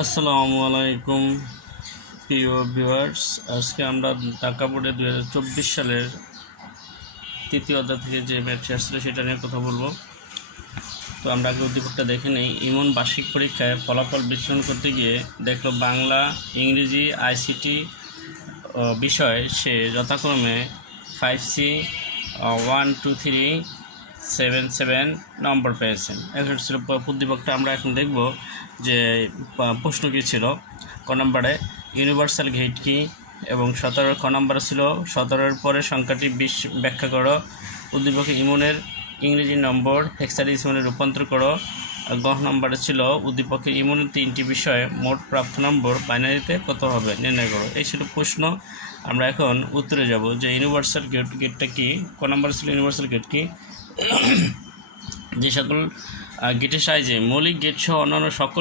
আসসালামু আলাইকুম প্রিয় ভিউয়ার্স। আজকে আমরা ঢাকা বোর্ডে 2024 সালের তৃতীয় অধ্যায় থেকে যে ম্যাথটি আসছিল সেটা নিয়ে কথা বলবো। তো আমরা আগে উদ্দীপকটা দেখে নেই। ইমন বার্ষিক পরীক্ষায় ফলাফল বিশ্লেষণ করতে গিয়ে দেখলো বাংলা, ইংরেজি, আইসিটি বিষয় সে যথাক্রমে 5C 1 2 3 7 7 নম্বর পেয়েছেন। এখন ছিল উদ্দীপকটা। আমরা এখন দেখব যে প্রশ্ন কী ছিল। ক নম্বরে ইউনিভার্সাল গেট কি এবং 17 খ নম্বরে ছিল 17-এর পরে সংখ্যাটি 20 ব্যাখ্যা করো। উদ্দীপকে ইমনের ইংরেজি নম্বর হেক্সাডেসিমালে রূপান্তর করো। গ নম্বরে ছিল উদ্দীপকে ইমনের 3টি বিষয়ে মোট প্রাপ্ত নম্বর বাইনারিতে কত হবে নির্ণয় করো। এই ছিল প্রশ্ন। আমরা এখন উত্তরে যাব যে ইউনিভার্সাল গেটটা কি। ক নম্বরে ছিল ইউনিভার্সাল গেট কি, যে সকল গেটের সাহায্যে মৌলিক গেট সহ অন্যান্য সকল